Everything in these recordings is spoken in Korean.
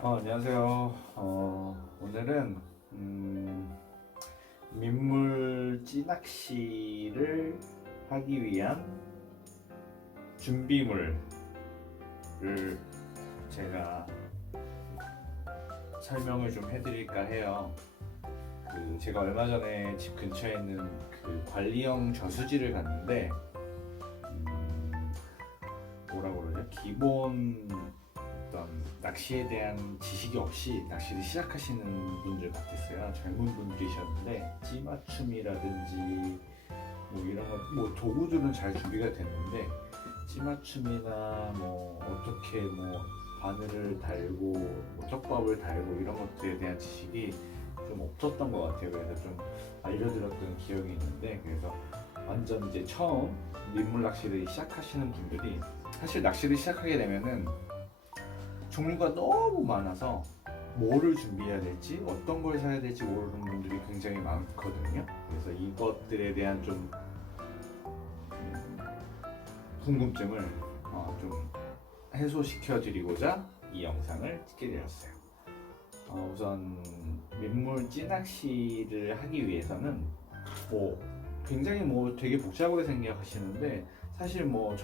안녕하세요. 오늘은 민물 찌낚시를 하기 위한 준비물을 제가 설명을 좀 해드릴까 해요. 제가 얼마 전에 집 근처에 있는 관리형 저수지를 갔는데 뭐라 그러죠? 기본 어떤 낚시에 대한 지식이 없이 낚시를 시작하시는 분들 같았어요. 젊은 분들이셨는데 찌맞춤이라든지 뭐 이런 뭐 도구들은 잘 준비가 됐는데 찌맞춤이나 뭐 어떻게 뭐 바늘을 달고 뭐 떡밥을 달고 이런 것들에 대한 지식이 좀 없었던 것 같아요. 그래서 좀 알려드렸던 기억이 있는데, 그래서 완전 이제 처음 민물 낚시를 시작하시는 분들이, 사실 낚시를 시작하게 되면은 종류가 너무 많아서 뭐를 준비해야 될지 어떤 걸 사야 될지 모르는 분들이 굉장히 많거든요. 그래서 이것들에 대한 좀 궁금증을 좀 해소시켜 드리고자 이 영상을 찍게 되었어요. 우선 민물 찌낚시를 하기 위해서는 뭐 굉장히 뭐 되게 복잡하게 생각하시는데, 사실 뭐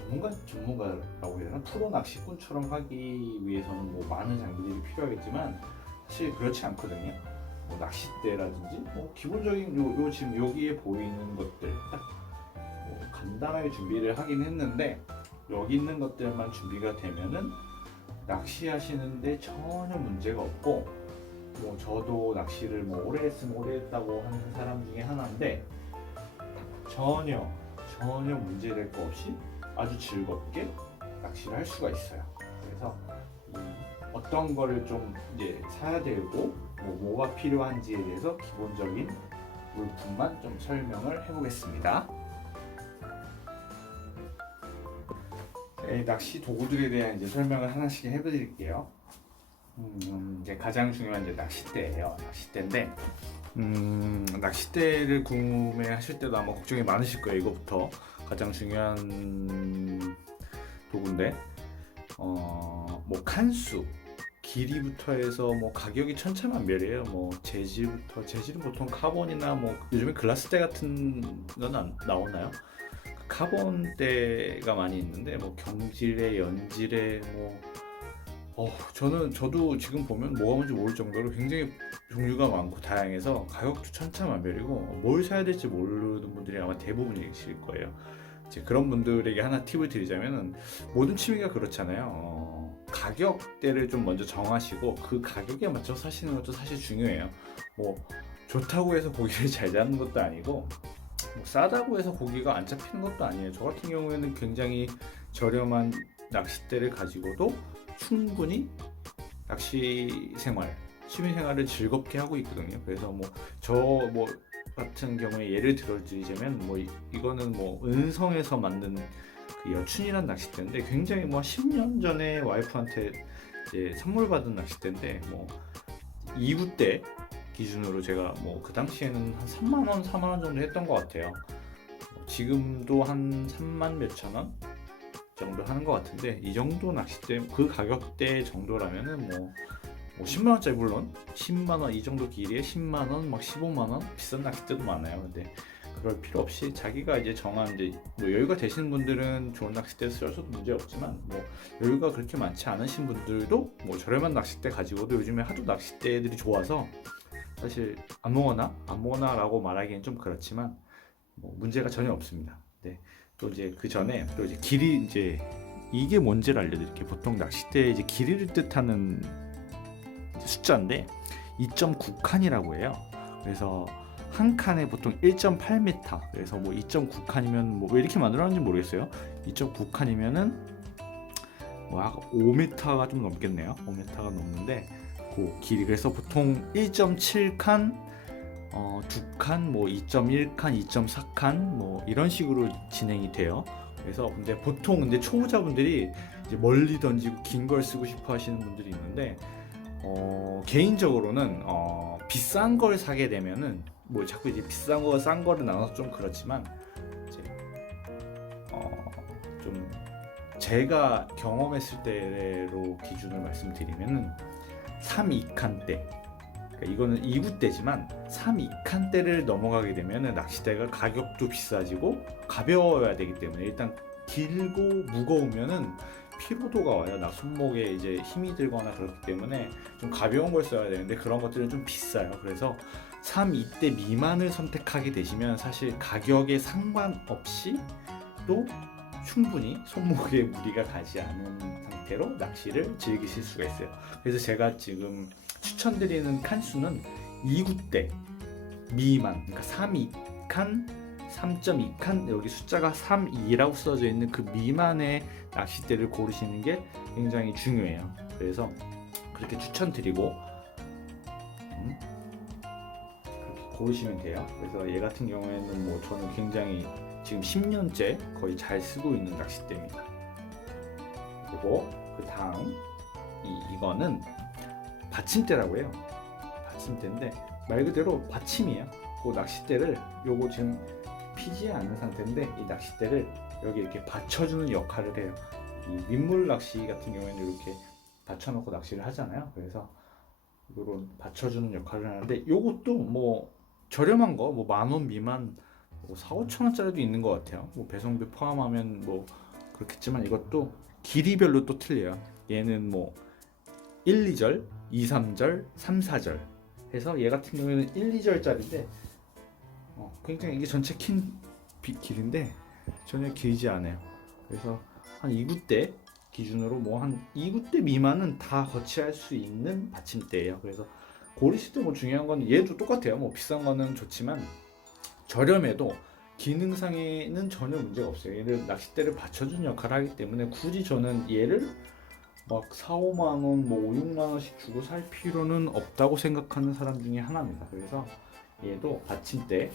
전문가라고 해야 되나, 프로 낚시꾼처럼 하기 위해서는 뭐 많은 장비들이 필요하겠지만 사실 그렇지 않거든요. 뭐 낚싯대라든지 뭐 기본적인 요 지금 여기에 보이는 것들 뭐 간단하게 준비를 하긴 했는데, 여기 있는 것들만 준비가 되면은 낚시하시는데 전혀 문제가 없고, 뭐 저도 낚시를 뭐 오래 했으면 오래 했다고 하는 사람 중에 하나인데 전혀 문제될 거 없이 아주 즐겁게 낚시를 할 수가 있어요. 그래서 어떤 거를 좀 이제 사야 되고 뭐가 필요한지에 대해서 기본적인 물품만 좀 설명을 해보겠습니다. 낚시 도구들에 대한 이제 설명을 하나씩 해드릴게요. 이제 가장 중요한 이제 낚싯대예요. 낚싯대인데, 낚싯대를 구매하실 때도 아마 걱정이 많으실 거예요. 이거부터 가장 중요한 도구인데, 뭐 칸수, 길이부터 해서 뭐 가격이 천차만별이에요. 뭐 재질은 보통 카본이나 뭐 요즘에 글라스대 같은 건 나오나요? 카본대가 많이 있는데 뭐 경질에 연질에 뭐 저도 지금 보면 뭐가 뭔지 모를 정도로 굉장히 종류가 많고 다양해서 가격도 천차만별이고 뭘 사야 될지 모르는 분들이 아마 대부분이실 거예요. 이제 그런 분들에게 하나 팁을 드리자면은, 모든 취미가 그렇잖아요. 가격대를 좀 먼저 정하시고 그 가격에 맞춰 사시는 것도 사실 중요해요. 뭐 좋다고 해서 고기를 잘 잡는 것도 아니고 뭐 싸다고 해서 고기가 안 잡히는 것도 아니에요. 저 같은 경우에는 굉장히 저렴한 낚싯대를 가지고도 충분히 낚시 생활, 취미 생활을 즐겁게 하고 있거든요. 그래서 뭐 저 같은 경우에 예를 들어드리자면 뭐 이거는 뭐 은성에서 만든 그 여춘이란 낚싯대인데, 굉장히 뭐 10년 전에 와이프한테 이제 선물 받은 낚싯대인데, 뭐 2구 때 기준으로 제가 뭐 그 당시에는 한 3만 원, 4만 원 정도 했던 것 같아요. 지금도 한 3만 몇천 원 정도 하는 것 같은데, 이 정도 낚싯대 그 가격대 정도라면은 뭐 10만 원짜리, 물론 10만 원 이 정도 길이에 10만 원, 막 15만 원 비싼 낚싯대도 많아요. 근데 그럴 필요 없이 자기가 이제 정한, 이제 뭐 여유가 되시는 분들은 좋은 낚싯대 쓰셔도 문제 없지만, 뭐 여유가 그렇게 많지 않으신 분들도 뭐 저렴한 낚싯대 가지고도 요즘에 하도 낚싯대들이 좋아서 사실 아무거나라고 말하기엔 좀 그렇지만 뭐 문제가 전혀 없습니다. 네. 또 이제 그 전에 또 이제 길이, 이제 이게 뭔지를 알려드릴게요. 보통 낚싯대 이제 길이를 뜻하는 숫자인데 2.9칸이라고 해요. 그래서 한 칸에 보통 1.8m. 그래서 뭐 2.9칸이면 뭐 왜 이렇게 만들었는지 모르겠어요. 2.9칸이면은 뭐 5m가 좀 넘겠네요. 5m가 넘는데 그 길이, 그래서 보통 1.7칸, 2칸, 뭐 2.1칸, 2.4칸 뭐 이런 식으로 진행이 돼요. 그래서 근데 초보자분들이 이제 멀리 던지고 긴 걸 쓰고 싶어 하시는 분들이 있는데, 개인적으로는 비싼 걸 사게 되면은 뭐 자꾸 이제 비싼 거와 싼 거를 나눠서 좀 그렇지만, 이제 좀 제가 경험했을 때로 기준을 말씀드리면은 3,2칸대, 그러니까 이거는 2구대지만 3,2칸대를 넘어가게 되면 낚싯대가 가격도 비싸지고 가벼워야 되기 때문에, 일단 길고 무거우면은 피로도가 와요. 나 손목에 이제 힘이 들거나 그렇기 때문에 좀 가벼운 걸 써야 되는데 그런 것들은 좀 비싸요. 그래서 3,2대 미만을 선택하게 되시면 사실 가격에 상관없이 또 충분히 손목에 무리가 가지 않은 상태로 낚시를 즐기실 수가 있어요. 그래서 제가 지금 추천드리는 칸수는 2구대 미만, 그러니까 3,2칸, 3.2칸, 여기 숫자가 3,2라고 써져 있는 그 미만의 낚싯대를 고르시는 게 굉장히 중요해요. 그래서 그렇게 추천드리고 그렇게 고르시면 돼요. 그래서 얘 같은 경우에는 뭐 저는 굉장히 지금 10년째 거의 잘 쓰고 있는 낚싯대입니다. 그리고 그 다음 이거는 받침대라고 해요. 받침대인데 말 그대로 받침이에요. 그 낚싯대를 요거 지금 피지 않은 상태인데 이 낚싯대를 여기 이렇게 받쳐주는 역할을 해요. 이 민물 낚시 같은 경우에는 이렇게 받쳐놓고 낚시를 하잖아요. 그래서 이런 받쳐주는 역할을 하는데 요것도 뭐 저렴한 거 뭐 10,000원 미만 뭐 4,000~5,000원짜리도 있는 것 같아요. 뭐 배송비 포함하면 뭐 그렇겠지만 이것도 길이별로 또 틀려요. 얘는 뭐 1, 2절, 2, 3절, 3, 4절 해서 얘 같은 경우에는 1, 2절짜리인데 굉장히 이게 전체 긴 길인데 전혀 길지 않아요. 그래서 한 2구대 기준으로 뭐 한 2구대 미만은 다 거치할 수 있는 받침대예요. 그래서 고르실 때 뭐 중요한 건 얘도 똑같아요. 뭐 비싼 거는 좋지만 저렴해도 기능상에는 전혀 문제가 없어요. 얘를 낚싯대를 받쳐주는 역할을 하기 때문에 굳이 저는 얘를 막 4, 5만 원, 뭐 5, 6만 원씩 주고 살 필요는 없다고 생각하는 사람 중에 하나입니다. 그래서 얘도 받침대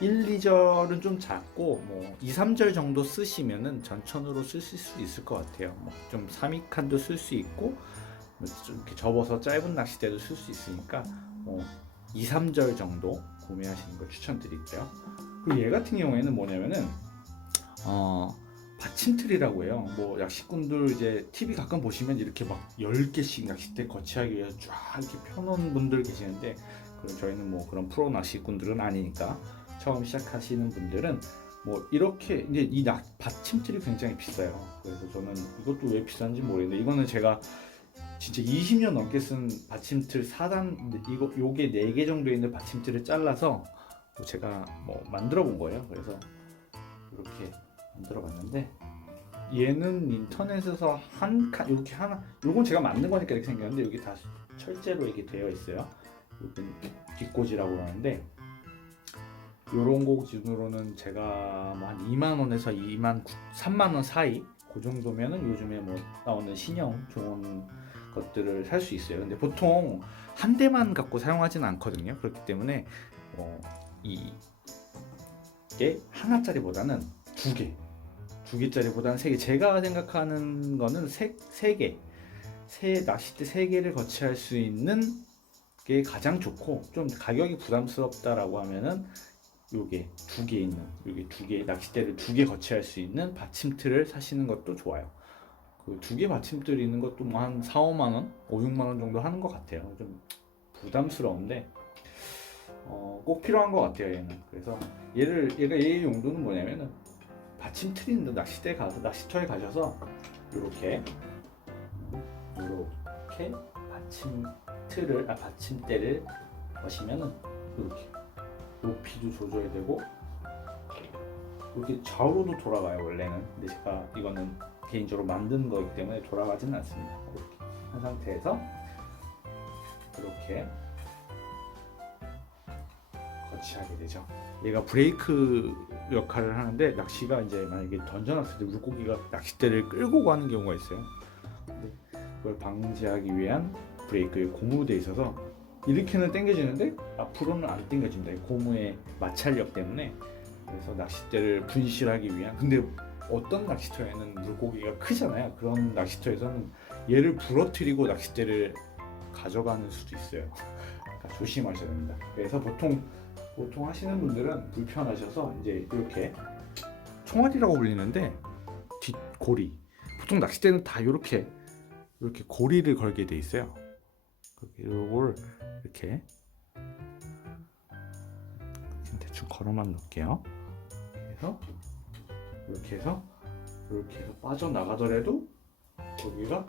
1, 2절은 좀 작고 뭐 2, 3절 정도 쓰시면은 전천으로 쓰실 수 있을 것 같아요. 뭐 좀 3,2칸도 쓸 수 있고 좀 이렇게 접어서 짧은 낚싯대도 쓸 수 있으니까 2, 3절 정도 구매하시는 걸 추천드릴게요. 그리고 얘 같은 경우에는 뭐냐면은 받침틀이라고 해요. 뭐 낚시꾼들 이제 TV 가끔 보시면 이렇게 막 10개씩 낚싯대 거치하기 위해서 쫙 이렇게 펴놓은 분들 계시는데 저희는 뭐 그런 프로 낚시꾼들은 아니니까 처음 시작하시는 분들은 뭐 이렇게 이제 이 받침틀이 굉장히 비싸요. 그래서 저는 이것도 왜 비싼지 모르겠는데 이거는 제가 진짜 20년 넘게 쓴 받침틀 4단 요게 4개 정도 있는 받침틀을 잘라서 제가 뭐 만들어 본 거예요. 그래서 이렇게 만들어 봤는데 얘는 인터넷에서 한 칸 이렇게 하나, 요건 제가 만든 거니까 이렇게 생겼는데 여기 다 철제로 이렇게 되어 있어요. 여기 뒷꽂이라고 하는데 요런 거 기준으로는 제가 뭐 한 2만 원에서 3만 원 사이 그 정도면은 요즘에 뭐 나오는 신형 좋은 것들을 살 수 있어요. 근데 보통 한 대만 갖고 사용하지는 않거든요. 그렇기 때문에 이게 하나짜리보다는 두 개짜리보다는 세 개. 제가 생각하는 거는 세 개, 낚싯대 세 개를 거치할 수 있는 게 가장 좋고, 좀 가격이 부담스럽다라고 하면은 요게 두 개 있는, 요게 두 개, 낚싯대를 두 개 거치할 수 있는 받침틀을 사시는 것도 좋아요. 그 두 개 받침틀 있는 것도 뭐 한 4, 5만 원, 5, 6만 원 정도 하는 것 같아요. 좀 부담스러운데 꼭 필요한 것 같아요, 얘는. 그래서 얘의 용도는 뭐냐면은 받침틀 있는 낚싯대에 가서 낚시터에 가셔서 이렇게 받침대를 거시면은 이렇게 높이도 조절이 되고 이렇게 좌우로도 돌아가요 원래는. 근데 제가 이거는 개인적으로 만든 거기 때문에 돌아가지는 않습니다. 이렇게 한 상태에서 이렇게 거치하게 되죠. 얘가 브레이크 역할을 하는데, 낚시가 이제 만약에 던져놨을 때 물고기가 낚싯대를 끌고 가는 경우가 있어요. 근데 그걸 방지하기 위한 브레이크에 고무로 되어 있어서 이렇게는 당겨지는데 앞으로는 안 당겨진다. 고무의 마찰력 때문에. 그래서 낚싯대를 분실하기 위한, 근데 어떤 낚시터에는 물고기가 크잖아요. 그런 낚시터에서는 얘를 부러뜨리고 낚싯대를 가져가는 수도 있어요. 그러니까 조심하셔야 됩니다. 그래서 보통 하시는 분들은 불편하셔서 이제 이렇게 총알이라고 불리는데 뒷고리, 보통 낚싯대는 다 이렇게 고리를 걸게 돼 있어요. 이걸 이렇게 대충 걸어만 놓을게요. 이렇게 해서 빠져나가더라도 여기가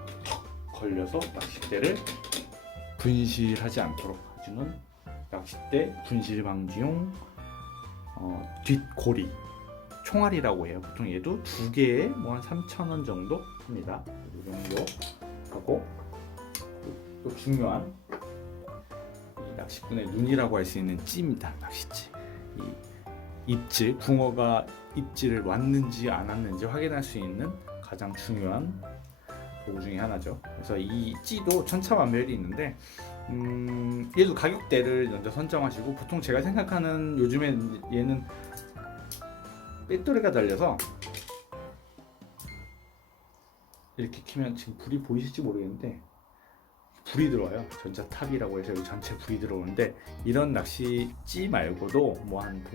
걸려서 낚싯대를 분실하지 않도록 해주는 낚싯대 분실 방지용 뒷고리 총알이라고 해요. 보통 얘도 두 개에 뭐 한 3,000원 정도 합니다. 이 정도 하고, 또 중요한 이 낚시꾼의 눈이라고 할 수 있는 찌입니다. 낚시찌. 이 입질, 붕어가 입질을 왔는지 안 왔는지 확인할 수 있는 가장 중요한 도구 중에 하나죠. 그래서 이 찌도 천차만별이 있는데 얘도 가격대를 먼저 선정하시고, 보통 제가 생각하는 요즘에 얘는 배터리가 달려서 이렇게 키면 지금 불이 보이실지 모르겠는데 불이 들어와요. 전자탑이라고 해서 여기 전체 불이 들어오는데, 이런 낚시찌 말고도 뭐 한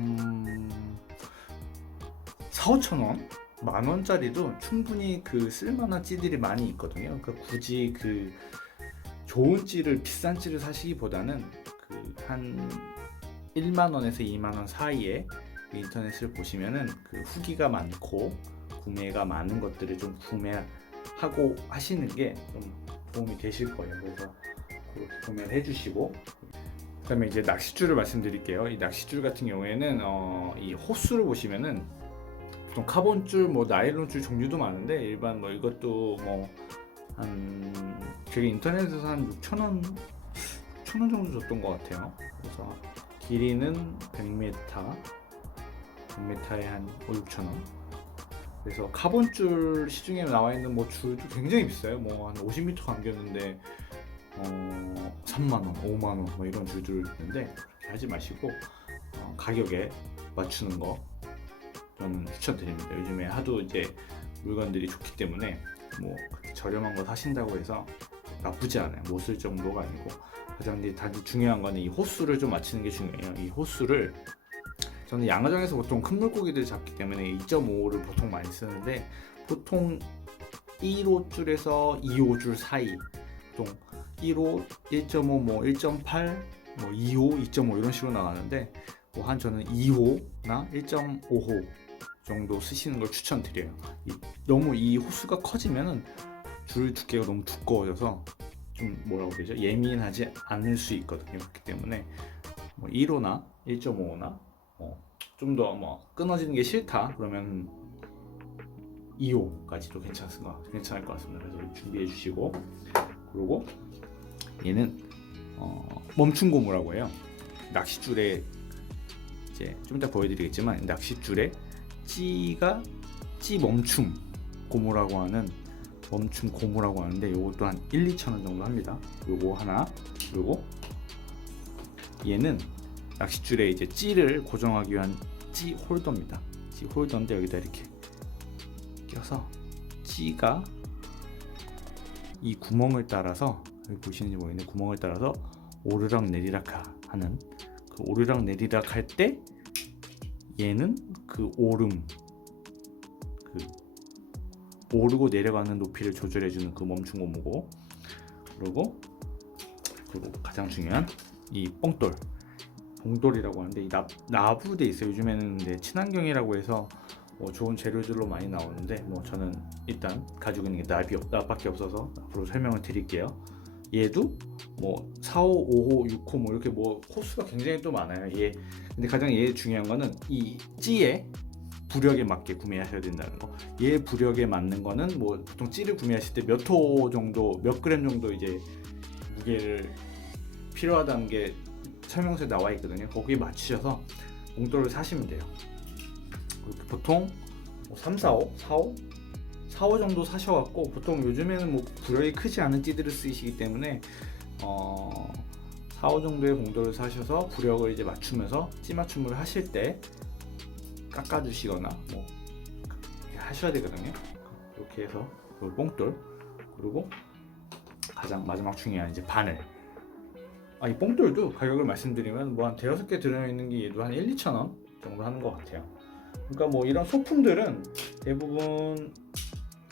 4,000~5,000원? 만원짜리도 충분히 그 쓸만한 찌들이 많이 있거든요. 그러니까 굳이 그 좋은 찌를, 비싼 찌를 사시기보다는 그 한 1만원에서 2만원 사이에 인터넷을 보시면은 그 후기가 많고 구매가 많은 것들을 좀 구매하고 하시는 게 좀 도움이 되실 거예요. 그래서 그렇게 구매를 해주시고, 그다음에 이제 낚싯줄을 말씀드릴게요. 이 낚싯줄 같은 경우에는 이 호수를 보시면은 보통 카본줄, 뭐 나일론줄 종류도 많은데, 일반 뭐 이것도 뭐 한 제가 인터넷에서 한 6,000원 정도 줬던 것 같아요. 그래서 길이는 100m에 한 5~6,000원. 그래서 카본줄 시중에 나와 있는 뭐 줄도 굉장히 비싸요. 뭐 한 50m 감겼는데 3만원, 5만원 뭐 이런 줄들을 있는데, 그렇게 하지 마시고 가격에 맞추는 거 저는 추천드립니다. 요즘에 하도 이제 물건들이 좋기 때문에 뭐 그렇게 저렴한 거 사신다고 해서 나쁘지 않아요. 못 쓸 정도가 아니고, 가장 중요한 거는 이 호수를 좀 맞추는 게 중요해요. 이 호수를 저는 양어장에서 보통 큰 물고기들 잡기 때문에 2.5를 보통 많이 쓰는데, 보통 1호 줄에서 2호 줄 사이, 보통 1호, 1.5, 뭐 1.8, 뭐 2호, 2.5 이런 식으로 나가는데, 뭐 한 저는 2호나 1.5호 정도 쓰시는 걸 추천드려요. 너무 이 호수가 커지면은 줄 두께가 너무 두꺼워져서 좀 뭐라고 되죠? 예민하지 않을 수 있거든요. 그렇기 때문에 뭐 1호나 1.5호나 좀 더 뭐 끊어지는 게 싫다 그러면 2호까지도 괜찮을 것 같습니다. 그래서 준비해 주시고, 그리고 얘는 멈춤 고무라고 해요. 낚싯줄에 이제 좀 이따 보여드리겠지만, 낚싯줄에 찌 멈춤 고무라고 하는데, 요것도 한 1~2,000원 정도 합니다. 요거 하나, 그리고 얘는 낚싯줄에 이제 찌를 고정하기 위한 찌 홀더입니다. 찌 홀더인데 여기다 이렇게 껴서 찌가 이 구멍을 따라서, 여기 보시는지 모르겠는데 구멍을 따라서 오르락 내리락 하는, 그 오르락 내리락 할 때 얘는 그 오르고 내려가는 높이를 조절해주는 그 멈춤 고무고, 그리고 가장 중요한 이 봉돌이라고 하는데, 이 나부돼 있어요. 요즘에는 이제 친환경이라고 해서 좋은 재료들로 많이 나오는데, 뭐 저는 일단 가지고 있는 게 납밖에 없어서 앞으로 설명을 드릴게요. 얘도 뭐 4호, 5호, 6호 뭐 이렇게 뭐 호수가 굉장히 또 많아요. 근데 가장 중요한 거는 이 찌의 부력에 맞게 구매하셔야 된다는 거. 얘 부력에 맞는 거는 뭐 보통 찌를 구매하실 때 몇 호 정도, 몇 그램 정도 이제 무게를 필요하다는 게 설명서에 나와 있거든요. 거기에 맞추셔서 봉돌을 사시면 돼요. 보통 3, 4호, 4호 정도 사셔갖고, 보통 요즘에는 뭐 부력이 크지 않은 찌들을 쓰시기 때문에 4호 정도의 봉돌을 사셔서 부력을 이제 맞추면서 찌 맞춤을 하실 때 깎아주시거나 뭐 하셔야 되거든요. 이렇게 해서 뽕돌, 그리고 가장 마지막 중요한 이제 바늘. 이 뽕돌도 가격을 말씀드리면 뭐 한 대여섯 개 들어있는 게 얘도 한 1~2,000원 정도 하는 것 같아요. 그러니까 뭐 이런 소품들은 대부분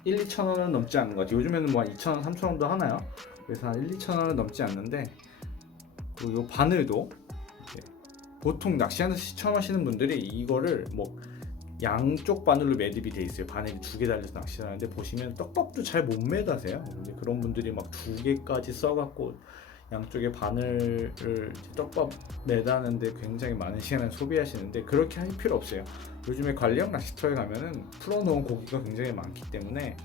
1~2,000원은 넘지 않는 것 같아요. 요즘에는 뭐 한 2,000원, 3,000원도 하나요? 그래서 한 1-2,000원은 넘지 않는데, 그리고 이 바늘도 보통 낚시하는 처음 하시는 분들이 이거를 뭐 양쪽 바늘로 매듭이 돼 있어요. 바늘이 2개 달려서 낚시를 하는데 보시면 떡밥도 잘 못 매다세요. 근데 그런 분들이 막 2개까지 써갖고 양쪽에 바늘을 떡밥 매다는데 굉장히 많은 시간을 소비하시는데, 그렇게 할 필요 없어요. 요즘에 관리형 낚시터에 가면은 풀어놓은 고기가 굉장히 많기 때문에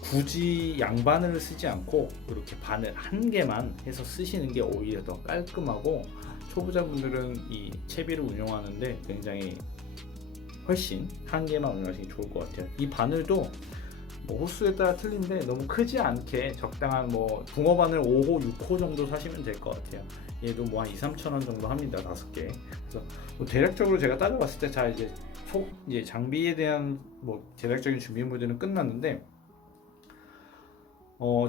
굳이 양바늘을 쓰지 않고 이렇게 바늘 1개만 해서 쓰시는 게 오히려 더 깔끔하고, 초보자분들은 이 채비를 운용하는데 굉장히 훨씬 1개만 운영하시는 게 좋을 것 같아요. 이 바늘도 뭐 호수에 따라 틀린데 너무 크지 않게 적당한 뭐 붕어 바늘 5호, 6호 정도 사시면 될 것 같아요. 얘도 뭐 한 2-3,000원 정도 합니다. 5개. 그래서 뭐 대략적으로 제가 따져봤을 때, 자 이제 장비에 대한 뭐 대략적인 준비물들은 끝났는데,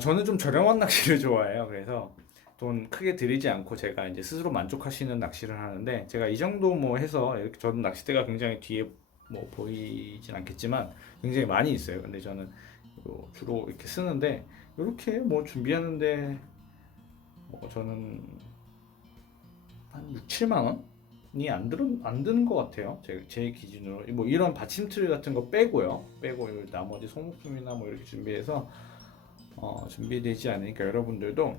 저는 좀 저렴한 낚시를 좋아해요. 그래서 돈 크게 들이지 않고 제가 이제 스스로 만족하시는 낚시를 하는데, 제가 이 정도 뭐 해서 이렇게, 저는 낚싯대가 굉장히 뒤에 뭐 보이진 않겠지만 굉장히 많이 있어요. 근데 저는 주로 이렇게 쓰는데, 이렇게 뭐 준비하는데 저는 한 6-7만 원이 안 드는 것 같아요. 제 기준으로. 뭐 이런 받침틀 같은 거 빼고 나머지 소모품이나 뭐 이렇게 준비해서 준비되지 않으니까 여러분들도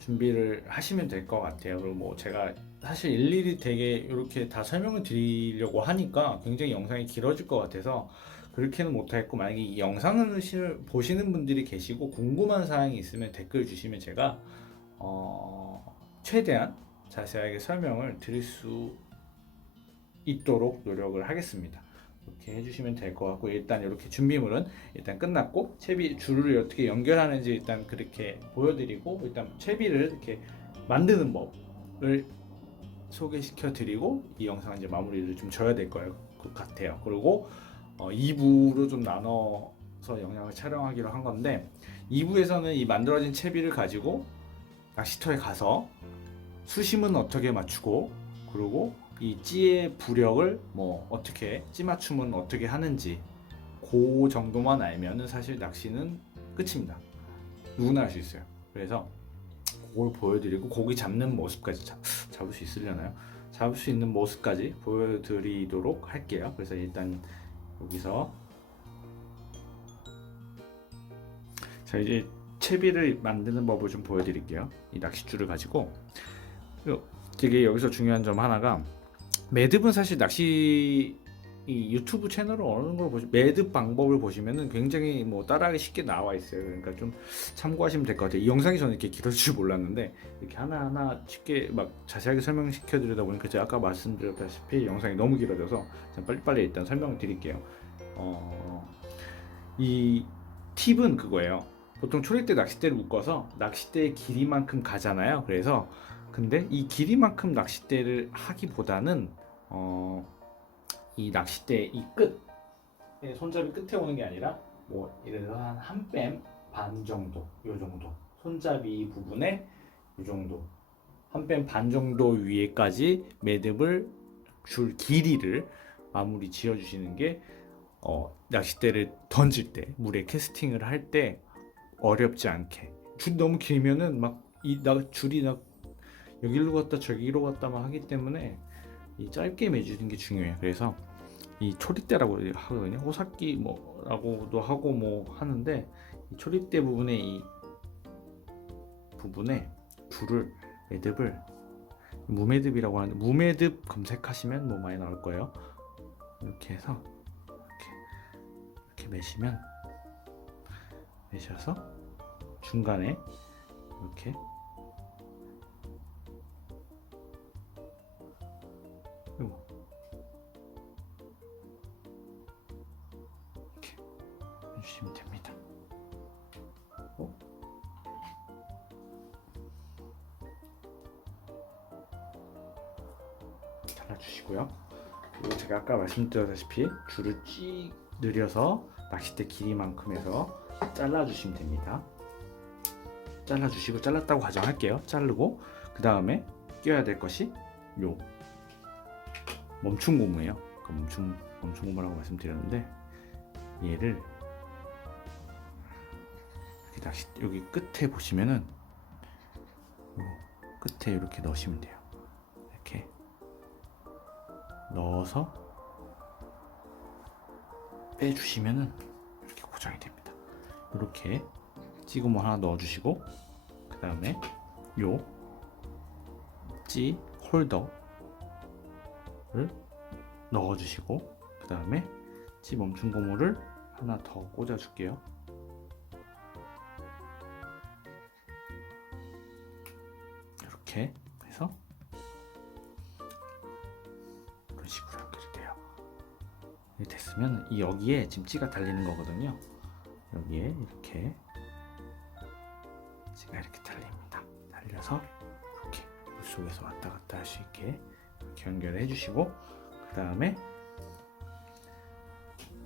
준비를 하시면 될 것 같아요. 그리고 뭐 제가 사실 일일이 되게 이렇게 다 설명을 드리려고 하니까 굉장히 영상이 길어질 것 같아서 그렇게는 못하겠고, 만약에 이 영상을 보시는 분들이 계시고 궁금한 사항이 있으면 댓글 주시면 제가 최대한 자세하게 설명을 드릴 수 있도록 노력을 하겠습니다. 이렇게 해주시면 될 것 같고, 일단 이렇게 준비물은 일단 끝났고, 채비 줄을 어떻게 연결하는지 일단 그렇게 보여드리고, 일단 채비를 이렇게 만드는 법을 소개시켜 드리고 이 영상 이제 마무리를 좀 져야 될 것 같아요. 그리고 2부로 좀 나눠서 영상을 촬영하기로 한 건데, 2부에서는 이 만들어진 채비를 가지고 낚시터에 가서 수심은 어떻게 맞추고, 그리고 이 찌의 부력을 뭐 어떻게, 찌 맞춤은 어떻게 하는지, 그 정도만 알면은 사실 낚시는 끝입니다. 누구나 할 수 있어요. 그래서 그걸 보여드리고, 고기 잡는 모습까지 잡을 수 있으려나요? 잡을 수 있는 모습까지 보여드리도록 할게요. 그래서 일단 여기서 자, 이제 채비를 만드는 법을 좀 보여드릴게요. 이 낚싯줄을 가지고, 되게 여기서 중요한 점 하나가, 매듭은 사실 낚시 이 유튜브 채널을 어느 걸 매듭 방법을 보시면은 굉장히 뭐 따라하기 쉽게 나와 있어요. 그러니까 좀 참고하시면 될 것 같아요. 이 영상이 저는 이렇게 길어질 줄 몰랐는데, 이렇게 하나하나 쉽게 막 자세하게 설명시켜 드리다 보니까 제가 아까 말씀드렸다시피 영상이 너무 길어져서 빨리빨리 일단 설명을 드릴게요. 이 팁은 그거예요. 보통 초리대 낚싯대를 묶어서 낚싯대의 길이만큼 가잖아요. 그래서 근데 이 길이만큼 낚싯대를 하기보다는 이 낚싯대 이 끝, 손잡이 끝에 오는 게 아니라 뭐 예를 들어 한 뺨 반 정도, 요 정도 손잡이 부분에 요 정도 한 뺨 반 정도 위에까지 매듭을 줄 길이를 마무리 지어 주시는 게 낚싯대를 던질 때, 물에 캐스팅을 할 때 어렵지 않게. 줄이 너무 길면은 막 줄이 여기로 갔다 저기로 갔다 막 하기 때문에 이 짧게 매주는 게 중요해요. 그래서 이 초리대라고 하거든요. 호삭기 뭐라고도 하고 뭐 하는데, 이 초리대 부분에 이 부분에 줄을, 매듭을 무매듭이라고 하는데, 무매듭 검색하시면 뭐 많이 나올 거예요. 이렇게 해서 이렇게 매셔서 중간에 이렇게 해주시면 됩니다. 잘라주시고요. 그리고 제가 아까 말씀드렸다시피 줄을 늘려서 낚싯대 길이만큼 해서 잘라주시면 됩니다. 잘라주시고, 잘랐다고 가정할게요. 자르고 그 다음에 껴야 될 것이 요 멈춤 고무예요. 멈춤 고무라고 말씀드렸는데, 얘를 여기 끝에 보시면은 끝에 이렇게 넣으시면 돼요. 이렇게 넣어서 빼주시면은 이렇게 고정이 됩니다. 이렇게 찌구멍 하나 넣어주시고, 그 다음에 요 찌 홀더를 넣어주시고, 그 다음에 찌 멈춤 고무를 하나 더 꽂아줄게요. 이렇게 해서 이런 식으로 연결이 돼요. 이렇게 됐으면 이 여기에 지금 찌가 달리는 거거든요. 여기에 이렇게 찌가 이렇게 달립니다. 달려서 이렇게 물속에서 왔다 갔다 할 수 있게 이렇게 연결해 주시고, 그 다음에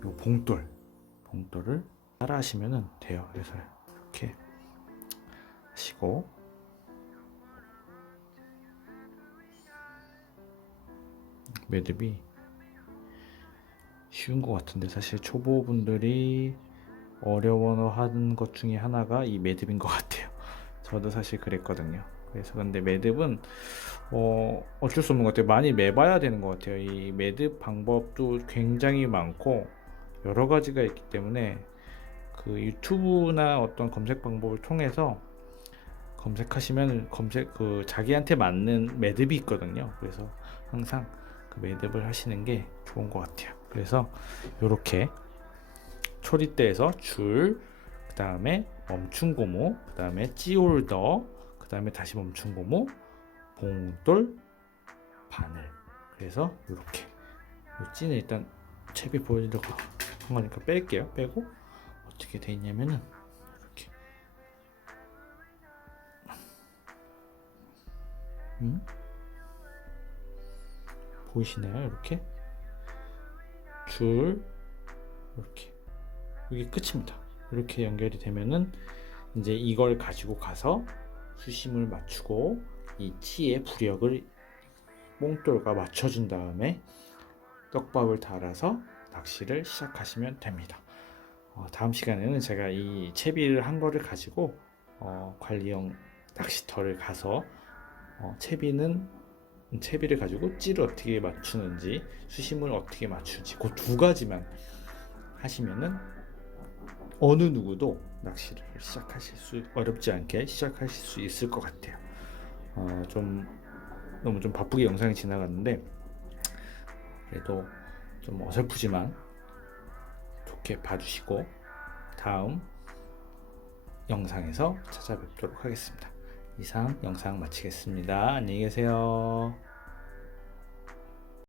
요 봉돌을 따라 하시면 돼요. 그래서 이렇게 하시고, 매듭이 쉬운 것 같은데 사실 초보분들이 어려워하는 것 중에 하나가 이 매듭인 것 같아요. 저도 사실 그랬거든요. 그래서 근데 매듭은 어쩔 수 없는 것 같아요. 많이 매봐야 되는 것 같아요. 이 매듭 방법도 굉장히 많고 여러 가지가 있기 때문에 그 유튜브나 어떤 검색 방법을 통해서 검색하시면 자기한테 맞는 매듭이 있거든요. 그래서 항상 그 매듭을 하시는 게 좋은 것 같아요. 그래서 이렇게 초리대에서 줄, 그 다음에 멈춤 고무, 그 다음에 찌홀더, 그 다음에 다시 멈춤 고무, 봉돌, 바늘. 그래서 이렇게 이 찌는 일단 채비 보여드리려고 한 거니까 뺄게요. 빼고 어떻게 돼 있냐면은 이렇게 보이시나요? 이렇게 줄 이렇게 이게 끝입니다. 이렇게 연결이 되면은 이제 이걸 가지고 가서 수심을 맞추고 이 치의 부력을 몽돌과 맞춰준 다음에 떡밥을 달아서 낚시를 시작하시면 됩니다. 다음 시간에는 제가 이 채비를 한 거를 가지고 관리용 낚시터를 가서 채비를 가지고 찌를 어떻게 맞추는지, 수심을 어떻게 맞추는지 그 두 가지만 하시면은 어느 누구도 낚시를 어렵지 않게 시작하실 수 있을 것 같아요. 너무 좀 바쁘게 영상이 지나갔는데 그래도 좀 어설프지만 좋게 봐주시고 다음 영상에서 찾아뵙도록 하겠습니다. 이상 영상 마치겠습니다. 안녕히 계세요.